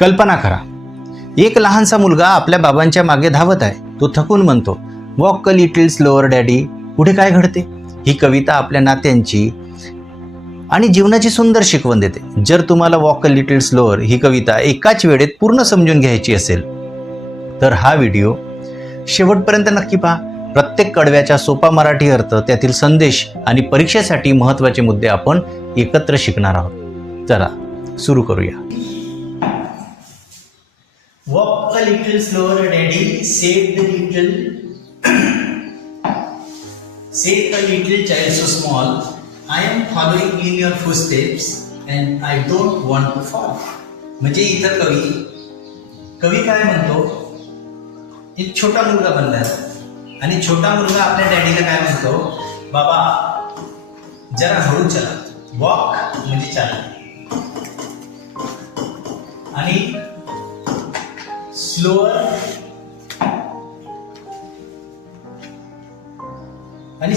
कल्पना करा, एक लहानसा मुलगा आपल्या बाबांच्या मागे धावत आहे. तो थकून म्हणतो, walk a little slower daddy. पुढे काय घडते? ही कविता आपल्या नात्यांची आणि जीवनाची सुंदर शिकवण देते. जर तुम्हाला वॉक अ लिटिल स्लोअर ही कविता एकाच वेळेत पूर्ण समजून घ्यायची असेल तर हा व्हिडिओ शेवटपर्यंत नक्की पहा. प्रत्येक कडव्याचा सोपा मराठी अर्थ, त्यातील संदेश आणि परीक्षेसाठी महत्त्वाचे मुद्दे आपण एकत्र शिकणार आहोत. चला सुरू करूया. Walk a little slower, daddy, said a little child so small. I am following in your footsteps and I don't want to fall. म्हणजे इथं कवी काय म्हणतो, एक छोटा मुलगा बनलाय आणि छोटा मुलगा आपल्या डॅडीला काय म्हणतो, बाबा जरा हळू चला. वॉक म्हणजे चाल आणि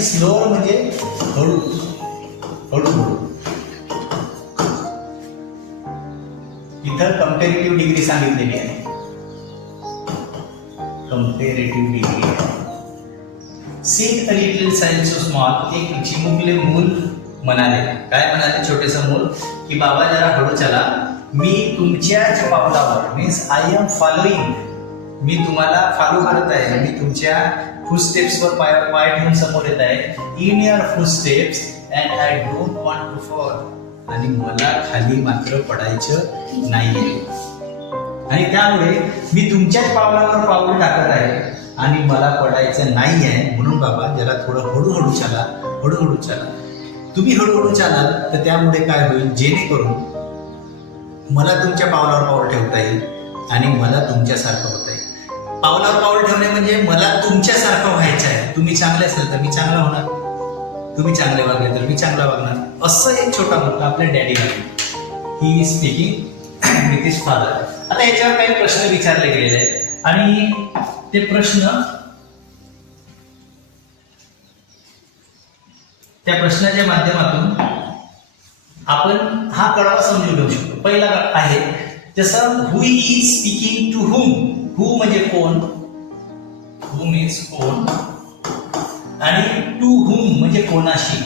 स्लोअर म्हणजे हळू हळू हळू. इथं कंपॅरेटिव्ह डिग्री सांगितलेली आहे. Comparative degree. Seen a little child so small. एक चिमुकले मूल म्हणाले, काय म्हणाले छोटेसं मूल, की बाबा जरा हळू चला, मी तुमच्याच पावलावर, मीन्स आय एम फॉलोइंग, मी तुम्हाला फॉलो करत आहे, मी तुमच्या फुटस्टेप्सवर पाय ठेवून समोर येत आहे. In your footsteps and I don't want to fall. आणि मला खाली मात्र पडायचं नाहीये आणि त्यामुळे मी तुमच्याच पावलावर पाऊल टाकत आहे आणि मला पडायचं नाहीये. म्हणून बाबा जरा थोडं हळूहळू चला, हळूहळू चला. तुम्ही हळूहळू चालाल तर त्यामुळे काय होईल, जेणेकरून मला तुमच्या पावलावर पाऊल ठेवता येईल आणि मला तुमच्यासारखं होता येईल. पावलावर पाऊल ठेवणे म्हणजे मला तुमच्यासारखं व्हायचं आहे. तुम्ही चांगले असेल तर मी चांगला होणार, तुम्ही चांगले वागले तर मी चांगला वागणार. असं एक छोटा मुलगा आपल्या डॅडीला, he is speaking with his father. आता याच्यावर काही प्रश्न विचारले गेलेले आहेत आणि ते प्रश्न, त्या प्रश्नाच्या माध्यमातून आपण हा कळवा समजून घेऊ शकतो. पहिला आहे जसं, हु इज स्पीकिंग टू हुम. हु म्हणजे कोण, हु मीन्स कोण, आणि टू हुम म्हणजे कोणाशी.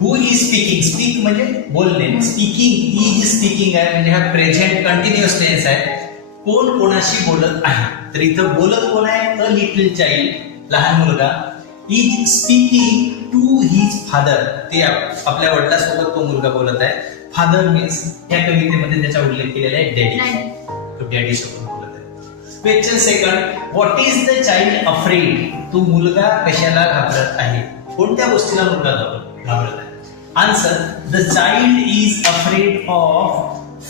हु इज स्पीकिंग, स्पीक म्हणजे बोलणे, स्पीकिंग, इज स्पीकिंग आहे म्हणजे हा प्रेझेंट कंटिन्युअस टेन्स आहे. कोण कोणाशी बोलत आहे, तर इथं बोलत कोण आहे, अ लिटिल चाइल्ड, लहान मुलगा, is speaking to his father, ते आपल्या वडिलांसोबत तो मुलगा बोलत आहे. फादर मीन्स या कवितेमध्ये त्याचा उल्लेख केलेला आहे डॅडी, तो डॅडी सोबत बोलत आहे. Question second, what is the child afraid. तो मुलगा कशाला घाबरत आहे, कोणत्या गोष्टीला मुलगा घाबरत आहे. Answer, the child is afraid of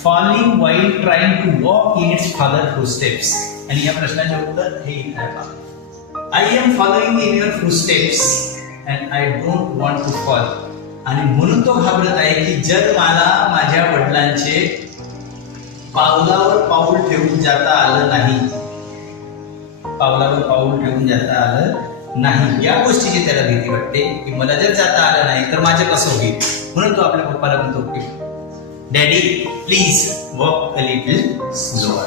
falling while trying to walk in its father footsteps. आणि या प्रश्नाचे उत्तर हे आहे. I am following in your footsteps and I don't want to fall. आणि म्हणून तो घाबरत आहे की जर मला माझ्या वडिलांचे पावलावर पाऊल ठेवून जाता आलं नाही, पावलावर पाऊल ठेवून जाता आलं नाही, या गोष्टीची त्याला भीती वाटते की मला जर जाता आलं नाही तर माझं कसं होईल. म्हणून तो आपल्या पप्पाला म्हणतो की daddy please walk a little slower.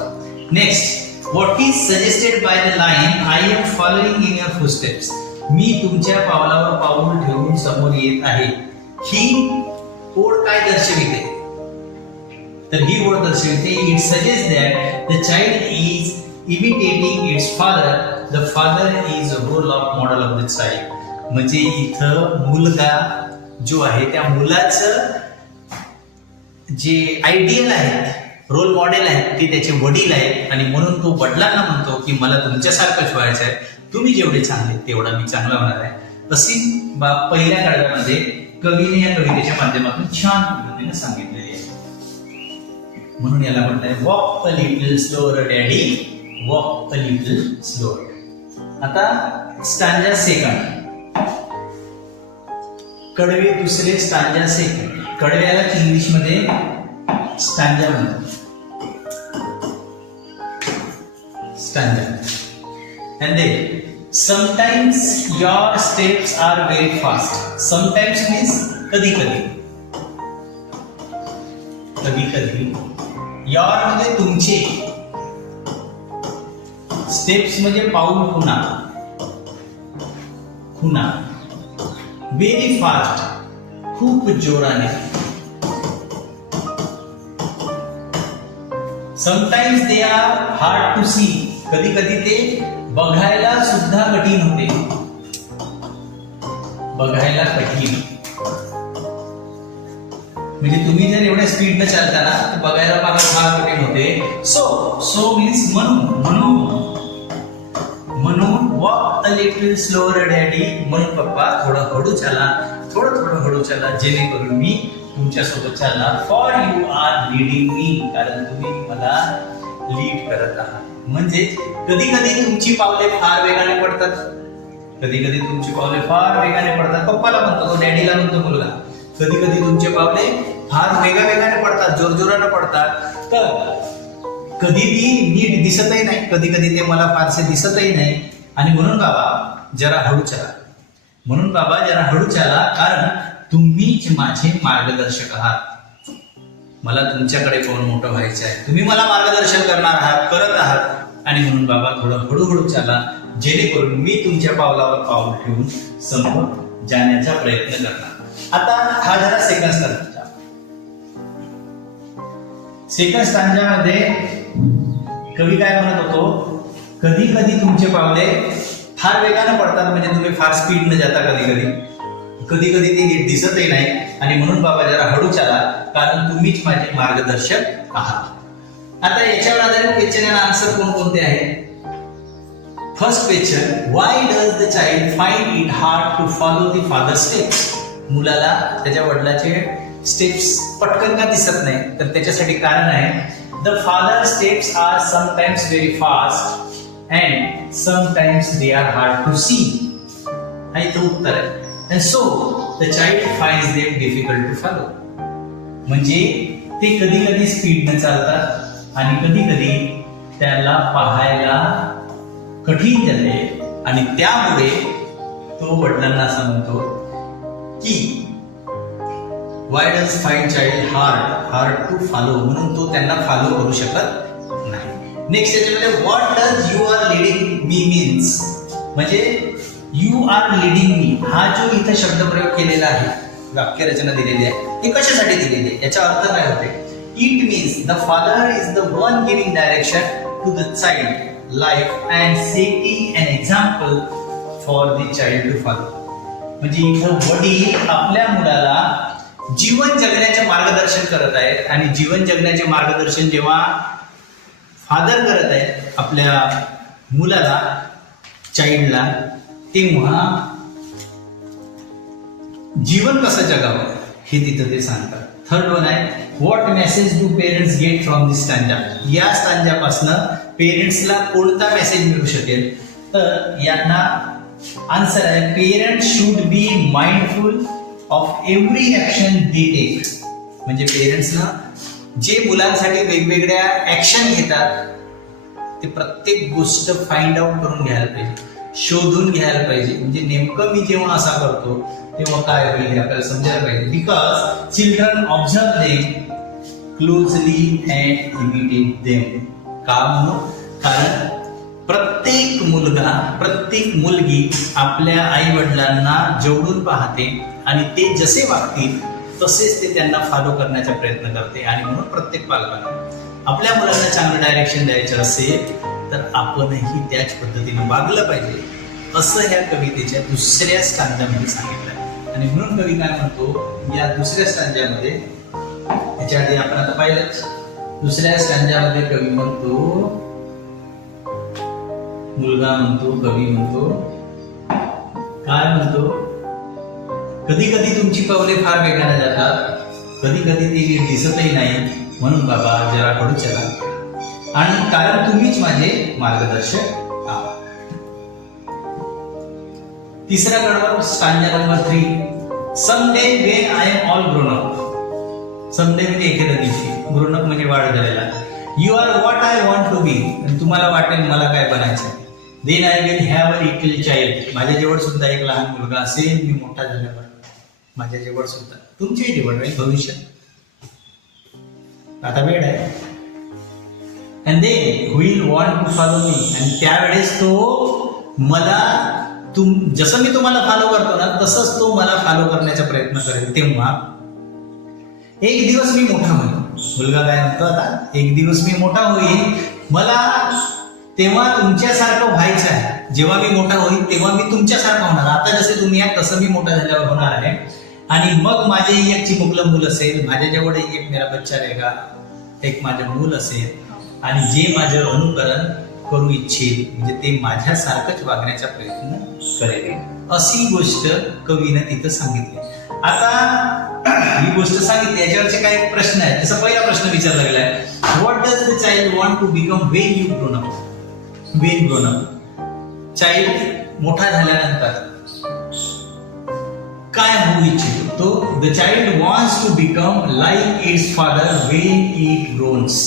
Next, what is suggested by the line I am following in your footsteps. मी तुमच्या पावलावर पाऊल ठेवून समोर येत आहे. ही ओळ काय दर्शविते, तर ही ओळ दर्शविते, it suggest that the child is imitating its father, the father is a role of model of the child. म्हणजे इथं मुलगा जो आहे त्या मुलाचं जे आयडियल आहे, रोल मॉडेल आहेत, ते त्याचे वडील आहेत आणि म्हणून तो वडिलांना म्हणतो की मला तुमच्यासारखंच व्हायचं आहे, तुम्ही जेवढे चांगले तेवढा मी चांगला होणार आहे. अशी पहिल्या काळामध्ये कवीने या कवितेच्या माध्यमातून छान पद्धतीने सांगितलेली आहे. म्हणून याला म्हणताय walk a little slower daddy, walk a little slower. आता स्टांजा सेकंड, कडवे दुसरे, स्टांजा सेकंड. कडव्याला इंग्लिश मध्ये स्टांजा म्हणतात. Stanza. And then sometimes your steps are very fast. Sometimes means कधी कधी. कधी कधी, योर मध्ये तुमचे, स्टेप्स म्हणजे पाऊल खुणा, खुणा, व्हेरी फास्ट, खूप जोराने, sometimes they are hard to see, कधी कधी ते बघायला सुद्धा कठीण होते, बघायला कठीण, म्हणजे तुम्ही जर एवढ्या स्पीडने चालता ना तर बघायला फार कठीण होते. सो मीन्स म्हणून walk a little slower daddy, म्हणून पप्पा थोडं हळू चाला, थोडं हळू चाला, जेणेकरून मी तुमच्या सोबत चालणार. फॉर यू आर लीडिंग मी, कारण तुम्ही मला लीड करत आहात. म्हणजे कधी कधी तुमची पावले फार वेगाने पडतात, कधी कधी तुमची पावले फार वेगाने पडतात. पप्पाला म्हणतो तो, डॅडीला म्हणतो मुलगा. कधी कधी तुमचे पावले फार वेगाने पडतात, जोरजोराने पडतात. तर कधी ती नीट दिसतही नाही, कधी कधी ते मला फारसे दिसतही नाही. आणि म्हणून बाबा जरा हळू चला, म्हणून बाबा जरा हळू चला, कारण तुम्हीच माझे मार्गदर्शक आहात. मला तुमच्याकडे पाहून मोठं व्हायचं आहे, तुम्ही मला मार्गदर्शन करणार आहात, करत आहात. आणि म्हणून बाबा थोडं हळूहळू चाला, जेणेकरून मी तुमच्या पावलावर पाऊल ठेवून समोर जाण्याचा प्रयत्न करणार. आता हा झाला सेकंड स्टांजा. सेकंड स्टांजामध्ये कवी काय म्हणत होतो, कधी कधी तुमचे पावले फार वेगाने पडतात, म्हणजे तुम्ही फार स्पीडने जाता, कधी कधी ते नीट दिसतही नाही. आणि म्हणून बाबा जरा हळू चाला, कारण तुम्हीच माझे मार्गदर्शक आहात. आता याच्यावर आधारित क्वेश्चन आणि आन्सर कोणकोणते आहे? First question, why does the child find it hard to follow the father steps? मुलाला त्याच्या वडिलाचे स्टेप्स पटकन का दिसत नाही? तर त्याच्यासाठी कारण आहे, the father steps are sometimes very fast and sometimes they are hard to see. हा इथं उत्तर आहे. And so the child finds them difficult to follow. म्हणजे ते कधी कधी स्पीडने चालतात आणि कधी कधी त्याला पाहायला कठीण जाते. आणि त्यामुळे तो वडिलांना असं म्हणतो की why does find child hard to follow, म्हणून तो त्यांना फॉलो करू शकत नाही. नेक्स्ट याच्यामध्ये what does you are leading me means, म्हणजे यू आर लिडिंग मी, हा जो इथं शब्दप्रयोग केलेला आहे, वाक्यरचना दिलेली आहे, हे कशासाठी दिलेली आहे? याचा अर्थ काय होते? It means the father is the one giving direction to the child life and setting an example for the child to follow. म्हणजे इथं वडील आपल्या मुलाला जीवन जगण्याचे मार्गदर्शन करत आहेत. आणि जीवन जगण्याचे मार्गदर्शन जेव्हा फादर करत आहेत आपल्या मुलाला, चाइल्डला, तेव्हा जीवन कसं जगावं हे तिथं ते सांगतात. थर्ड वन आहे, what message do parents get from this stanza? या स्टांजापासनं पेरेंट्सला कोणता मेसेज मिळू शकेल? तर यांना आन्सर आहे, parents should be mindful of every action they take. म्हणजे पेरेंट्सना जे मुलांसाठी वेगवेगळ्या ऍक्शन घेतात ते प्रत्येक गोष्ट फाइंड आउट करून घ्यायला पाहिजे, शोधून घ्यायला पाहिजे. म्हणजे नेमकं मी जेव्हा असा करतो तेव्हा काय होईल हे आपल्याला समजायला पाहिजे. Because children observe them closely and imitate them. का म्हणून? कारण प्रत्येक मुलगा, प्रत्येक मुलगी आपल्या आई वडिलांना जवळून पाहते आणि ते जसे वागतील तसेच ते त्यांना फॉलो करण्याचा प्रयत्न करते. आणि म्हणून प्रत्येक पालकांना आपल्या मुलांना चांगलं डायरेक्शन द्यायचं असेल तर आपणही त्याच पद्धतीने वागलं पाहिजे, असं ह्या कवितेच्या दुसऱ्या स्टांजामध्ये सांगितलं. आणि म्हणून कवी काय म्हणतो, या दुसऱ्या स्टांजामध्ये, त्याच्या आधी आपण आता पाहिलंच, दुसऱ्या स्टांजामध्ये कवी म्हणतो, मुलगा म्हणतो, कवी म्हणतो, काय म्हणतो, कधी कधी तुमची पावले फार वेगाने जातात, कधी कधी ती दिसतही नाही, म्हणून बाबा जरा हळू चला, आणि कारण तुम्हीच माझे मार्गदर्शक आहात. तिसरा कडवा stanza number 3, someday when I am all grown up. Someday म्हणजे एखाद्या दिवशी, ग्रोन अप म्हणजे वाढ झालेला. You are what I want to be, तुम्हाला वाटेल मला काय बनायचं. Then I will have a little child, माझ्या जवळ सुद्धा एक लहान मुलगा असेल, मी मोठा झाल्यावर माझ्या जवळ सुद्धा, तुमच्याही जवळ राहील भविष्यात. आता वेळ आहे. And they will want to follow me, आणि त्यावेळेस तो मला जसं मी तुम्हाला फॉलो करतो ना तसंच तो मला फॉलो करण्याचा प्रयत्न करेल. तेव्हा एक दिवस मी मोठा होईल. मुलगा काय म्हणतो, आता एक दिवस मी मोठा होईल, मला तेव्हा तुमच्यासारखं व्हायचं आहे. जेव्हा मी मोठा होईल तेव्हा मी तुमच्यासारखं होणार. आता जसे तुम्ही आहात तसं मी मोठा झाल्यावर होणार आहे. आणि मग माझे एक चिमुकलं मूल असेल, माझ्याजवळ एक मेरा बच्चा रहेगा, एक माझं मूल असेल, आणि जे माझं अनुकरण करू इच्छेल, म्हणजे ते माझ्यासारखंच वागण्याचा प्रयत्न करेल. अशी गोष्ट कवीनं तिथं सांगितली. आता ही गोष्ट सांगितली, याच्यावरचे काही प्रश्न आहेत. त्याचा पहिला प्रश्न विचारला गेलाय, what does the child want to become when you grown up. When grown up, child मोठा झाल्यानंतर काय होऊ इच्छितो? तो the child wants to become like its father when it grows.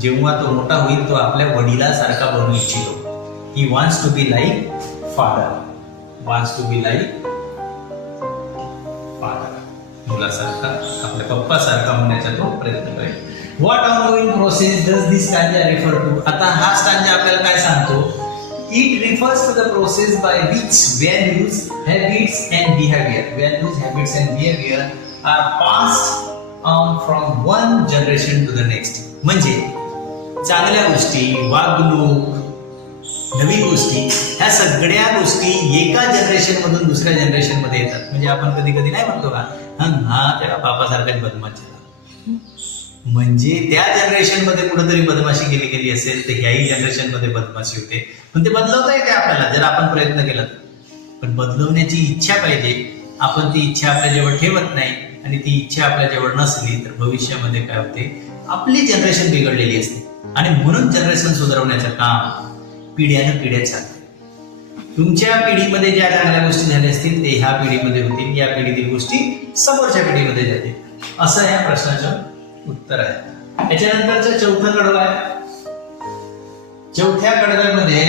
जेव्हा तो मोठा होईल तो आपल्या वडिलासारखा बनू इच्छितो. He wants to be like father, wants to be like father, मुलासारखा, आपल्या पप्पासारखा होण्याचा तो प्रयत्न करेल. What ongoing process does this stanza refer to. आता हा स्टँजा आपल्याला काय सांगतो? It refers to the process by which values, habits and behaviour, values, habits and behaviour are passed on from one generation to the next. म्हणजे चांगल्या गोष्टी, वागणूक, नवी गोष्टी, ह्या सगळ्या गोष्टी एका जनरेशन मधून दुसऱ्या जनरेशन मध्ये येतात. म्हणजे आपण कधी कधी नाही म्हणतो का, हा त्या बापासारखाच बदमाश झाला, म्हणजे त्या जनरेशन मध्ये कुठेतरी बदमाशी गेली असेल तर ह्याही जनरेशन मध्ये बदमाशी होते. पण ते बदलवता येते आपल्याला जर आपण प्रयत्न केला. पण बदलवण्याची इच्छा पाहिजे. आपण ती इच्छा आपल्या जवळ ठेवत नाही, आणि ती इच्छा आपल्या जवळ नसली तर भविष्यामध्ये काय होते, आपली जनरेशन बिघडलेली असते. आणि म्हणून जनरेशन सुधारवण्याचं काम पिढ्यानं पिढ्या चालते. तुमच्या पिढीमध्ये ज्या चांगल्या गोष्टी झाल्या असतील ते ह्या पिढीमध्ये होतील, या पिढीतील गोष्टी समोरच्या पिढीमध्ये जातील. असं या प्रश्नाचं उत्तर आहे. याच्यानंतरचं चौथं कडवं आहे. चौथ्या कडव्यामध्ये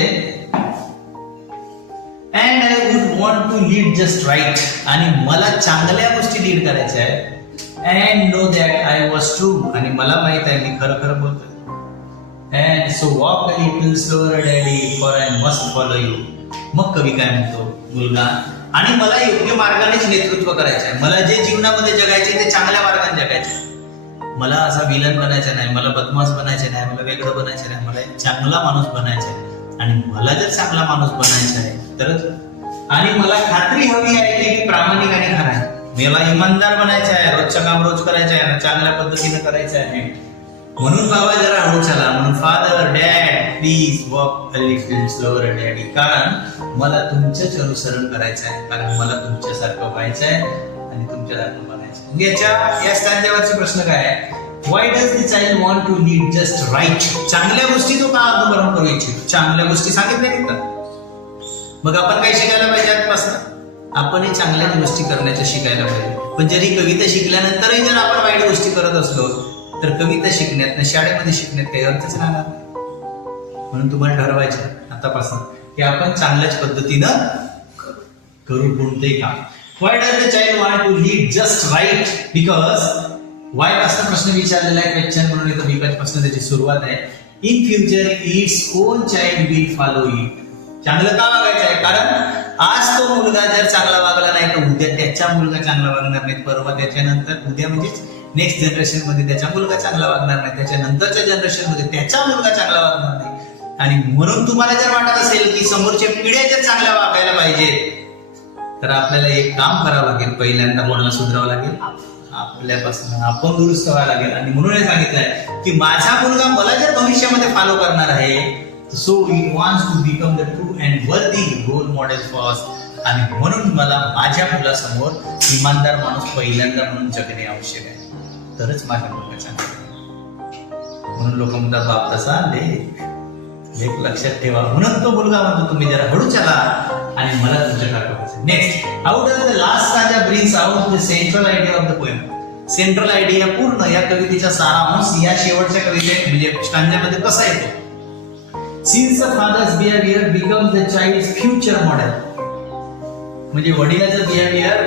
and I would want to lead just right, आणि मला चांगल्या गोष्टी लीड करायच्या आहेत. And know that I was true, आणि मला माहित आहे मी खरं खरं बोलतोय. And so walk a little slower daddy for I must follow you. मग कवी काय म्हणतो, मुलगा, आणि मला योग्य मार्गानेच नेतृत्व करायचं आहे. मला जे जीवनामध्ये जगायचे ते चांगल्या मार्गाने जगायचे. मला असा विलन बनायचा नाही, मला बदमाश बनायचं नाही, मला वेगळं बनायचं नाही, मला एक चांगला माणूस बनायचा आहे. आणि मला जर चांगला माणूस बनायचा आहे तरच, आणि मला खात्री हवी आहे की मी प्रामाणिक आणि खरा आहे. मला इमानदार बनायचं आहे, रोजचं काम रोज करायचं आहे, चांगल्या पद्धतीने करायचं आहे. म्हणून बाबा जरा हळू चला, म्हणून father, dad, please walk a little slower daddy, कारण मला तुमचंच अनुसरण करायचं आहे, कारण मला तुमच्यासारखं व्हायचं आहे आणि तुमच्यासारखं बनायचं आहे. या स्टँजावरचे प्रश्न काय आहे? Why does the child want to lead just right. चांगल्या गोष्टी तो का अनुकरण करू इच्छितो? चांगल्या गोष्टी सांगितल्या तिथं. मग आपण काय शिकायला पाहिजे आजपासून? आपणही चांगल्या गोष्टी करण्याचं शिकायला पाहिजे. पण जरी कविता शिकल्यानंतरही जर आपण वाईट गोष्टी करत असलो तर कविता शिकण्यात, शाळेमध्ये शिकण्यात काही अर्थच राहणार नाही. म्हणून तुम्हाला ठरवायचं आतापासून की आपण चांगल्याच पद्धतीनं करू कोणतेही काम. Why does the child want to lead just right? Because why पासून प्रश्न विचारलेला आहे क्वेश्चन, म्हणून इथं बिकॉज पासून त्याची सुरुवात आहे. In future its own child will follow it. चांगलं का वागायचं आहे? कारण आज तो मुलगा जर चांगला वागला नाही तर उद्या त्याचा मुलगा चांगला वागणार नाही, परवा त्याच्यानंतर, उद्या म्हणजेच नेक्स्ट जनरेशन मध्ये त्याचा मुलगा चांगला वागणार नाही, त्याच्या नंतरच्या जनरेशन मध्ये त्याचा मुलगा चांगला वागणार नाही. आणि म्हणून तुम्हाला जर वाटत असेल की समोरच्या पिढ्या जर चांगल्या वागायला पाहिजे तर आपल्याला एक काम करावं लागेल. पहिल्यांदा बोलणं सुधारावं लागेल, आपल्यापासून आपण दुरुस्त व्हायला लागेल. आणि म्हणून हे सांगितलंय की माझा मुलगा मला जर भविष्यामध्ये फॉलो करणार आहे, so it wants to become the true and worthy role model for us. आणि म्हणून मला माझ्या मुलासमोर इमानदार माणूस पहिल्यांदा म्हणून जगणे आवश्यक आहे, तरच माझ्या मुलगा चांगला. म्हणून लोक म्हणतात बाप तसा लेख लक्षात ठेवा. म्हणून तो मुलगा म्हणतो तुम्ही जरा हळू चला आणि मला तुमच्या टाकायचं. Next, how does the last stanza brings out the central idea of the poem. Central idea पूर्ण या कवितेचा सारांश या शेवटच्या कविते म्हणजे स्टँजामध्ये कसा येतो? Since the father's behavior becomes the child's future model. म्हणजे वडिलाचं बिहेवियर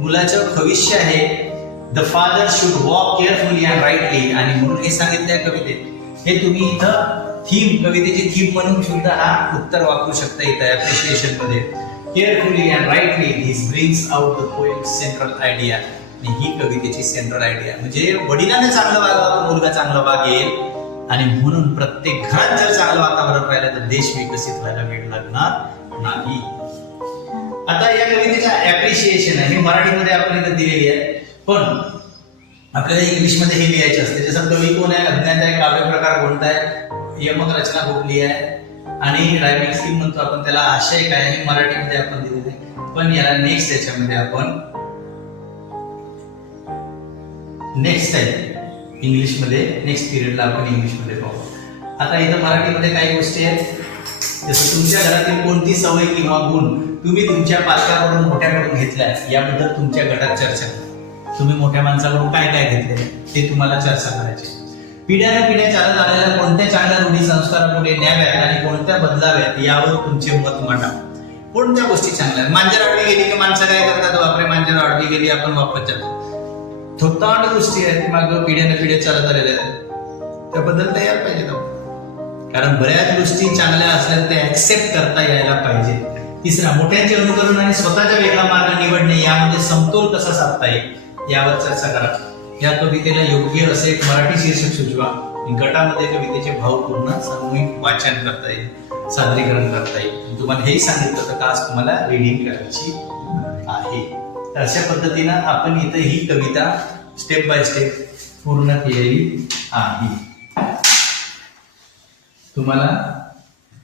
मुलाचं भविष्य आहे the father should walk carefully and rightly, आणि म्हणून हे सांगितलंय कवितेत. हे तुम्ही इथं थीम, कवितेची थीम म्हणून सुद्धा हा उत्तर वापरू शकता इथं ऍप्रिशिएशन मध्ये. Carefully and rightly this brings out the poem central idea. आणि ही कवितेची सेंट्रल आयडिया म्हणजे वडिलांना चांगलं वागावं तर मुलगा चांगला वागेल, आणि म्हणून प्रत्येक घरात जर चांगलं वातावरण राहिलं तर देश विकसित व्हायला वेळ लागणार नाही. आता या कवितेच्या ऍप्रिशिएशन आहे, हे मराठीमध्ये आपण इथं दिलेली आहे, पण आपल्याला इंग्लिशमध्ये हे लिहायचे असते. जसं कवी कोण आहे, अज्ञात आहे, काव्य प्रकार कोणता आहे, यमक रचना कुठली आहे, आणि रायमिंग स्कीम म्हणतो आपण त्याला, आशय काय आहे, हे मराठीमध्ये आपण दिलेले आहे. पण याला नेक्स्ट याच्यामध्ये आपण नेक्स्ट आहे इंग्लिशमध्ये, नेक्स्ट पिरियडला आपण इंग्लिशमध्ये पाहू. आता इथं मराठीमध्ये काही गोष्टी आहेत, जसं तुमच्या घरातील कोणती सवय किंवा गुण तुम्ही तुमच्या पालकाकडून मोठ्याकडून घेतल्या याबद्दल तुमच्या गटात चर्चा करा. तुम्ही मोठ्या माणसाकडून काय काय घेतले ते तुम्हाला चर्चा करायची. पिढ्याने पिढ्या चालत आलेल्या कोणत्या चांगल्या रूढी संस्कारापुढे न्याव्यात आणि कोणत्या बदलाव्यात यावर तुमचे मत मांडा. कोणत्या गोष्टी चांगल्या, मांजर आडवी गेली की माणसं काय करतात, बापरे मांजर आडवी गेली आपण वापस जातो. थोतांड गोष्टी आहेत मागं पिढ्याने पिढ्या चालत आलेल्या आहेत, त्याबद्दल तयार पाहिजे आपण, कारण बऱ्याच गोष्टी चांगल्या असल्या ते ऍक्सेप्ट करता यायला पाहिजे. तिसरा, मोठ्यांचे अनुकरण आणि स्वतःचा वेगळा मार्ग निवडणे यामध्ये समतोल कसा साधता येईल यावर चर्चा करा. या कवितेला योग्य असे एक मराठी शीर्षक सुचवा. गटामध्ये कवितेचे भावपूर्ण सामूहिक वाचन करता येईल, सादरीकरण करता येईल. तुम्हाला हेही सांगितलं होतं का आज तुम्हाला रीडिंग करायची आहे. तर अशा पद्धतीनं आपण इथं ही कविता स्टेप बाय स्टेप पूर्ण केलेली आहे. तुम्हाला